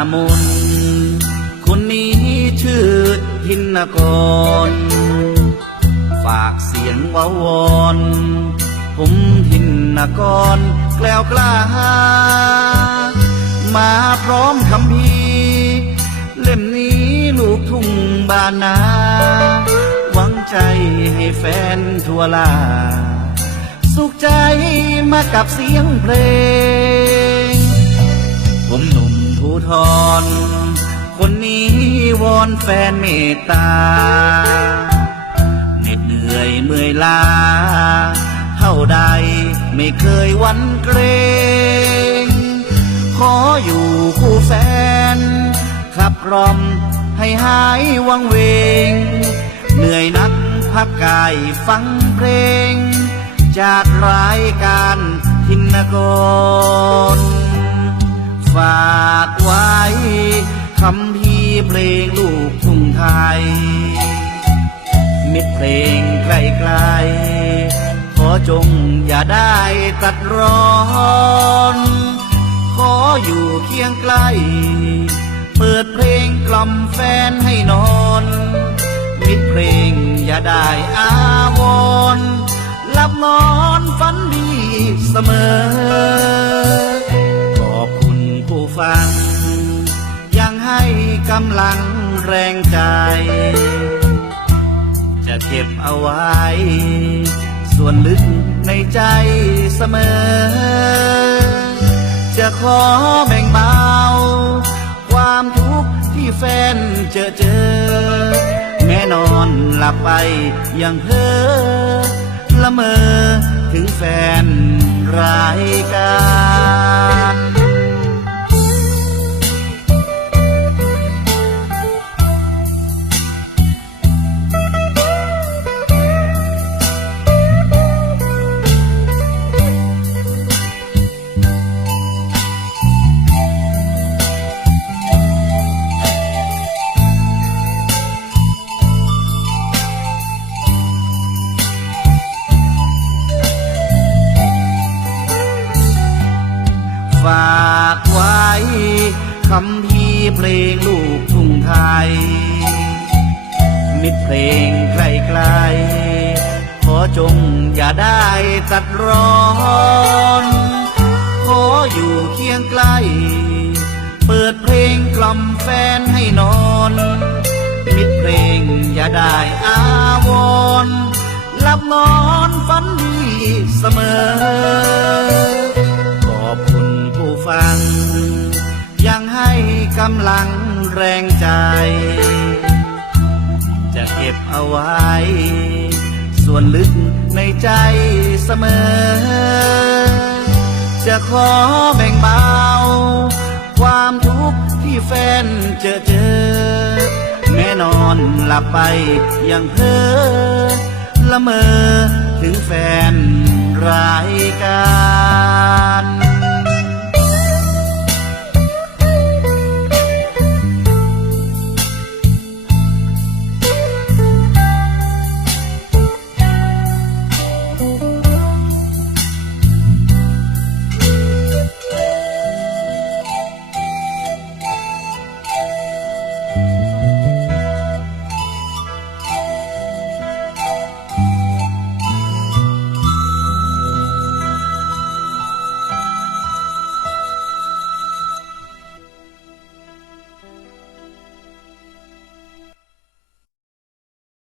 ามนคนนี้ชื่อทินกร ฝากเสียงวาวอนผมทินกรแกล้วกล้า มาพร้อมคำพีเล่มนี้ลูกทุ่งบานนา หวังใจให้แฟนทั่วลา สุขใจมากับเสียงเพลง ผมหน ทรคนนี้วอนแฟนเมตตาเหน็ดเหนื่อยเมื่อยล้า เท่าใดไม่เคยวันเกรง ขออยู่คู่แฟน ขับกล่อมให้หายวังเวง เหนื่อยนักพักกายฟังเพลง จากรายการทินกร เพลงลูกทุ่งไทย มิตรเพลงใกล้ๆขอจงอย่าได้ตัดร้อน ขออยู่เคียงใกล้ เปิดเพลงกล่อมแฟนให้นอน มิตรเพลงอย่าได้อาวรหลับนอนฝันดีเสมอ ขอบคุณผู้ฟัง กำลังแรงใจ จะเก็บเอาไว้ ส่วนลึกในใจเสมอ จะขอแบ่งเบา ความทุกข์ที่แฟนเจอเจอ แม่นอนหลับไปยังเพ้อละเมอถึงแฟนรายกา คำพีเพลงลูกทุ่งไทย มิตรเพลงใกล้ๆขอจงอย่าได้ตัดร้อนขออยู่เคียงใกล้ เปิดเพลงกล่อมแฟนให้นอน มิตรเพลงอย่าได้อาวรหลับนอนฝันดีเสมอำลังแรงใจ จะเก็บเอาไว้ ส่วนลึกในใจเสมอ จะขอแบ่งเบา ความทุกข์ที่แฟนเจอเจอ แม่นอนหลับไปยังเพ้อละเมอถึงแฟนรายการ